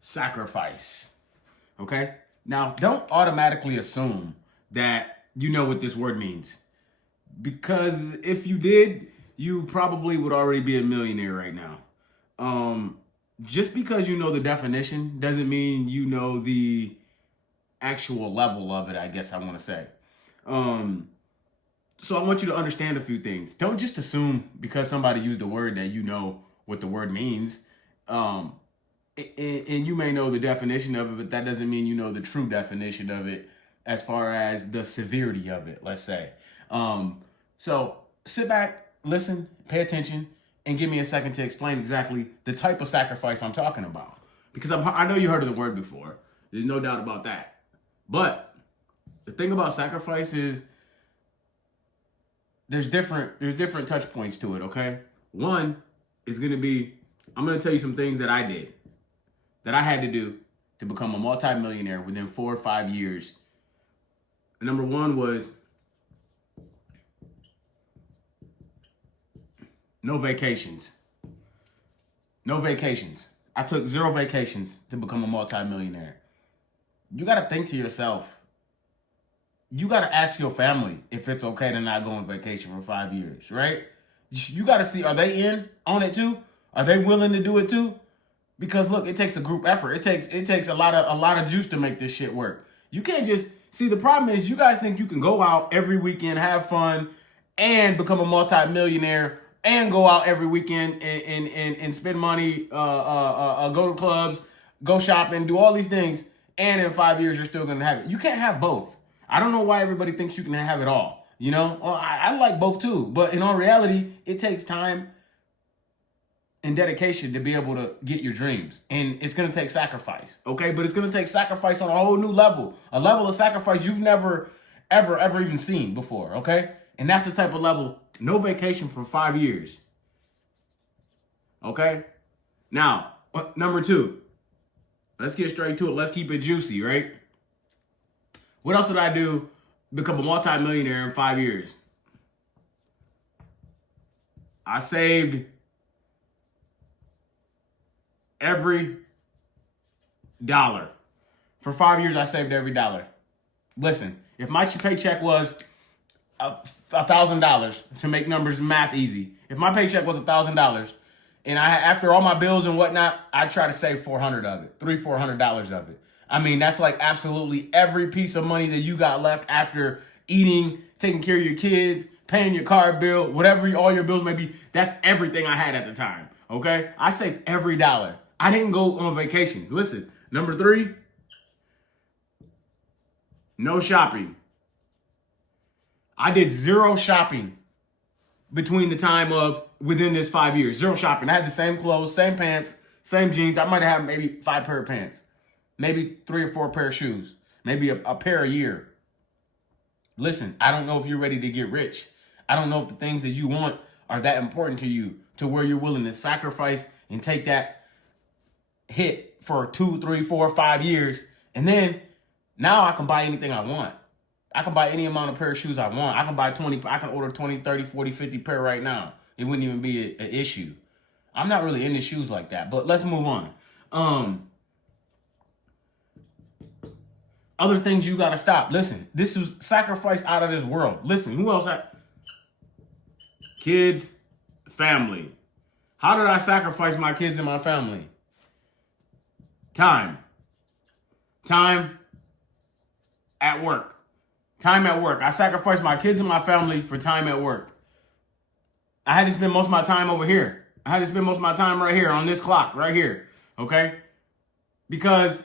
sacrifice. Okay? Now, don't automatically assume that you know what this word means. Because if you did, you probably would already be a millionaire right now. Just because you know the definition doesn't mean you know the actual level of it, I guess I want to say. So I want you to understand a few things. Don't just assume because somebody used the word that you know what the word means. And you may know the definition of it, but that doesn't mean you know the true definition of it as far as the severity of it, let's say. So sit back, listen, pay attention, and give me a second to explain exactly the type of sacrifice I'm talking about. Because I know you heard of the word before. There's no doubt about that. But the thing about sacrifice is there's different touch points to it, okay? One is going to be, I'm going to tell you some things that I did, that I had to do to become a multimillionaire within 4 or 5 years. Number one was no vacations. No vacations. I took 0 vacations to become a multimillionaire. You got to think to yourself, you got to ask your family if it's okay to not go on vacation for 5 years, right? You got to see, are they in on it too? Are they willing to do it too? Because look, it takes a group effort. It takes a lot of juice to make this shit work. You can't just see, the problem is you guys think you can go out every weekend, have fun, and become a multi-millionaire, and go out every weekend and spend money, go to clubs, go shopping, do all these things, and in 5 years you're still gonna have it. You can't have both. I don't know why everybody thinks you can have it all. You know, well, I like both too, but in all reality, it takes time and dedication to be able to get your dreams. And it's going to take sacrifice, okay? But it's going to take sacrifice on a whole new level, a level of sacrifice you've never, ever even seen before, okay? And that's the type of level, no vacation for 5 years, okay? Now, number 2, let's get straight to it. Let's keep it juicy, right? What else did I do to become a multimillionaire in 5 years? I saved every dollar. For 5 years, I saved every dollar. Listen, if my paycheck was $1,000, to make numbers math easy, if my paycheck was $1,000, and after all my bills and whatnot, I try to save $400 of it, $400 of it. I mean, that's like absolutely every piece of money that you got left after eating, taking care of your kids, paying your car bill, whatever all your bills may be. That's everything I had at the time, okay? I saved every dollar. I didn't go on vacations. Listen, number 3, no shopping. I did 0 shopping between the time of within this 5 years. 0 shopping. I had the same clothes, same pants, same jeans. I might have had maybe 5 pair of pants, maybe 3 or 4 pair of shoes, maybe a pair a year. Listen, I don't know if you're ready to get rich. I don't know if the things that you want are that important to you, to where you're willing to sacrifice and take that hit for 2, 3, 4, 5 years. And then now I can buy anything I want. I can buy any amount of pair of shoes I want. I can buy 20, I can order 20, 30, 40, 50 pair right now. It wouldn't even be an issue. I'm not really into shoes like that, but let's move on. Other things you got to stop. Listen, this is sacrifice out of this world. Listen, who else? Kids, family. How did I sacrifice my kids and my family? Time. Time at work. Time at work. I sacrificed my kids and my family for time at work. I had to spend most of my time over here. I had to spend most of my time right here on this clock, right here. Okay? Because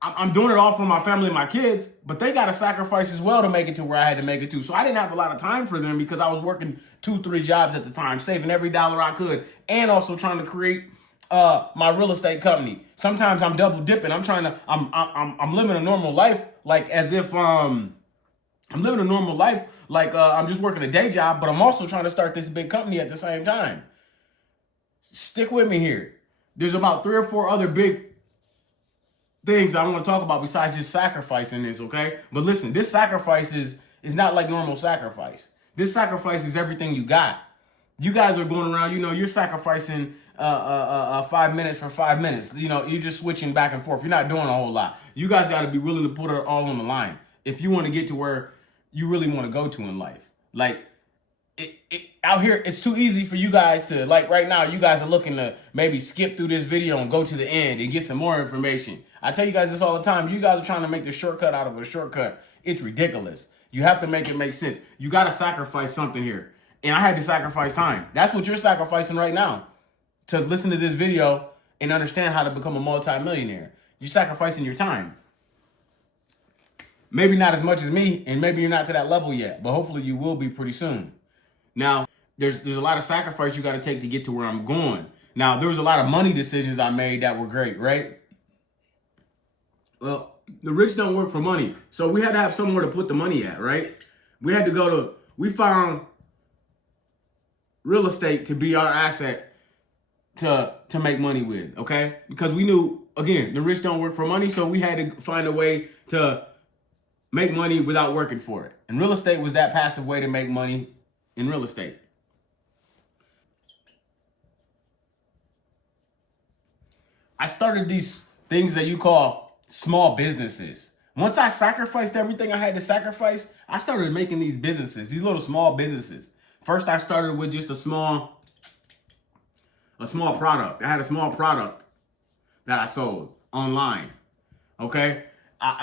I'm doing it all for my family and my kids, but they got to sacrifice as well to make it to where I had to make it to. So I didn't have a lot of time for them because I was working 2, 3 jobs at the time, saving every dollar I could, and also trying to create my real estate company. Sometimes I'm double dipping. I'm living a normal life, like as if I'm living a normal life, like I'm just working a day job, but I'm also trying to start this big company at the same time. Stick with me here. There's about 3 or 4 other big things I want to talk about besides just sacrificing this, okay? But listen, this sacrifice is not like normal sacrifice. This sacrifice is everything you got. You guys are going around, you're sacrificing 5 minutes for 5 minutes. You know, you're just switching back and forth. You're not doing a whole lot. You guys got to be willing to put it all on the line if you want to get to where you really want to go to in life. Like, out here, it's too easy for you guys to, like right now, you guys are looking to maybe skip through this video and go to the end and get some more information. I tell you guys this all the time. You guys are trying to make the shortcut out of a shortcut. It's ridiculous. You have to make it make sense. You got to sacrifice something here. And I had to sacrifice time. That's what you're sacrificing right now. To listen to this video and understand how to become a multi-millionaire. You're sacrificing your time. Maybe not as much as me, and maybe you're not to that level yet, but hopefully you will be pretty soon. Now, there's a lot of sacrifice you got to take to get to where I'm going. Now, there was a lot of money decisions I made that were great, right? Well, the rich don't work for money. So we had to have somewhere to put the money at, right? We found real estate to be our asset to make money with, okay? Because we knew, again, the rich don't work for money, so we had to find a way to make money without working for it. And real estate was that passive way to make money in real estate. I started these things that you call small businesses. Once I sacrificed everything I had to sacrifice, I started making these businesses, these little small businesses. First, I started with just a small product. I had a small product that I sold online. Okay.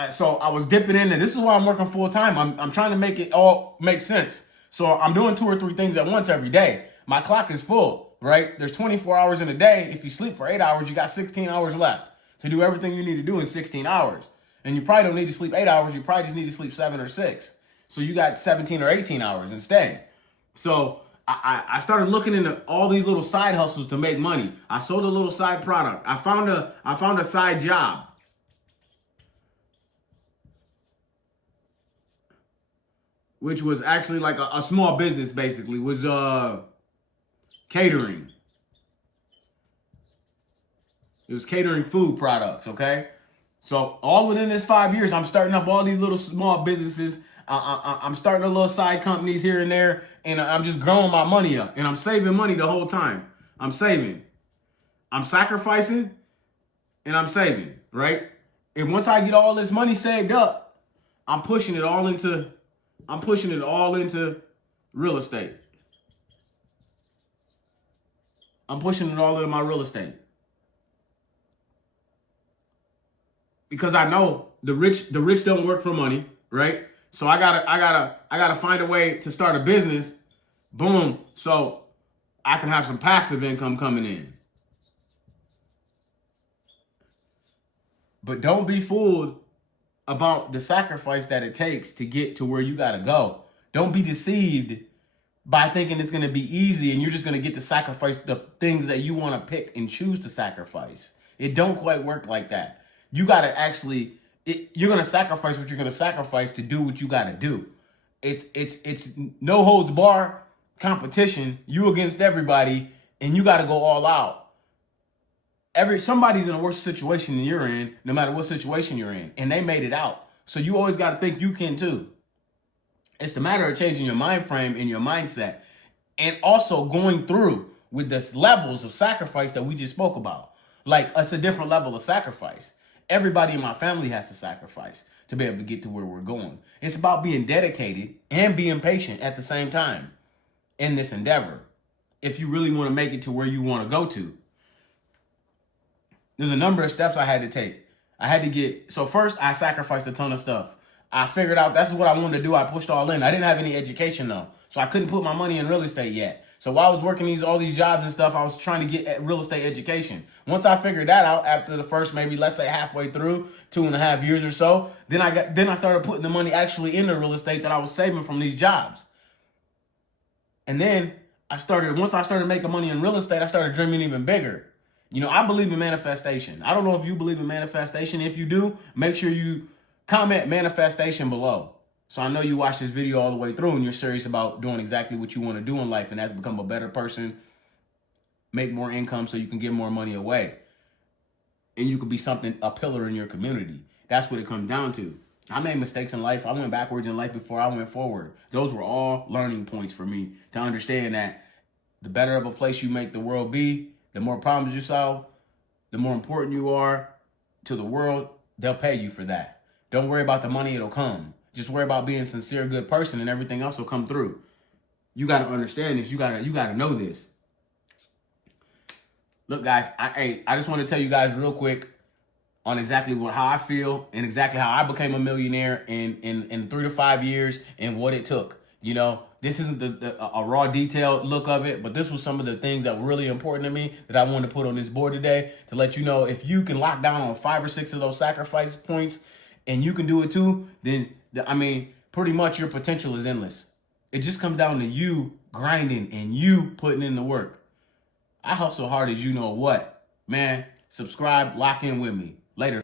So I was dipping in there. This is why I'm working full time. I'm trying to make it all make sense. So I'm doing 2 or 3 things at once every day. My clock is full, right? There's 24 hours in a day. If you sleep for 8 hours, you got 16 hours left to do everything you need to do in 16 hours. And you probably don't need to sleep 8 hours. You probably just need to sleep 7 or 6. So you got 17 or 18 hours instead. So I started looking into all these little side hustles to make money. I sold a little side product. I found a side job. Which was actually like a small business, basically, was catering. It was catering food products, okay? So all within this 5 years, I'm starting up all these little small businesses. I'm starting a little side companies here and there, and I'm just growing my money up. And I'm saving money the whole time. I'm saving. I'm sacrificing, and I'm saving, right? And once I get all this money saved up, I'm pushing it all into real estate. I'm pushing it all into my real estate. Because I know the rich don't work for money, right? So I gotta find a way to start a business, boom, so I can have some passive income coming in. But don't be fooled about the sacrifice that it takes to get to where you gotta go. Don't be deceived by thinking it's gonna be easy and you're just gonna get to sacrifice the things that you wanna pick and choose to sacrifice. It don't quite work like that. You gotta actually, you're gonna sacrifice what you're gonna sacrifice to do what you gotta do. It's no holds bar competition. You against everybody, and you gotta go all out. Somebody's in a worse situation than you're in, no matter what situation you're in, and they made it out. So you always got to think you can too. It's the matter of changing your mind frame and your mindset, and also going through with the levels of sacrifice that we just spoke about. Like, it's a different level of sacrifice. Everybody in my family has to sacrifice to be able to get to where we're going. It's about being dedicated and being patient at the same time in this endeavor. If you really want to make it to where you want to go to. There's a number of steps I had to take. So first I sacrificed a ton of stuff. I figured out that's what I wanted to do. I pushed all in. I didn't have any education though. So I couldn't put my money in real estate yet. So while I was working all these jobs and stuff, I was trying to get real estate education. Once I figured that out after the first, maybe let's say halfway through, 2.5 years or so, then I started putting the money actually into real estate that I was saving from these jobs. And then once I started making money in real estate, I started dreaming even bigger. You know, I believe in manifestation. I don't know if you believe in manifestation. If you do, make sure you comment manifestation below. So I know you watched this video all the way through and you're serious about doing exactly what you want to do in life, and that's become a better person, make more income so you can give more money away. And you could be a pillar in your community. That's what it comes down to. I made mistakes in life. I went backwards in life before I went forward. Those were all learning points for me to understand that the better of a place you make the world be, The more problems you solve, the more important you are to the world, they'll pay you for that. Don't worry about the money, it'll come. Just worry about being a sincere, good person, and everything else will come through. You got to understand this. You got to know this. Look, guys, I just want to tell you guys real quick on exactly how I feel and exactly how I became a millionaire in 3 to 5 years and what it took. You know, this isn't a raw detailed look of it, but this was some of the things that were really important to me that I wanted to put on this board today to let you know if you can lock down on 5 or 6 of those sacrifice points and you can do it too, then, I mean, pretty much your potential is endless. It just comes down to you grinding and you putting in the work. I hustle hard as you know what. Man, subscribe, lock in with me. Later.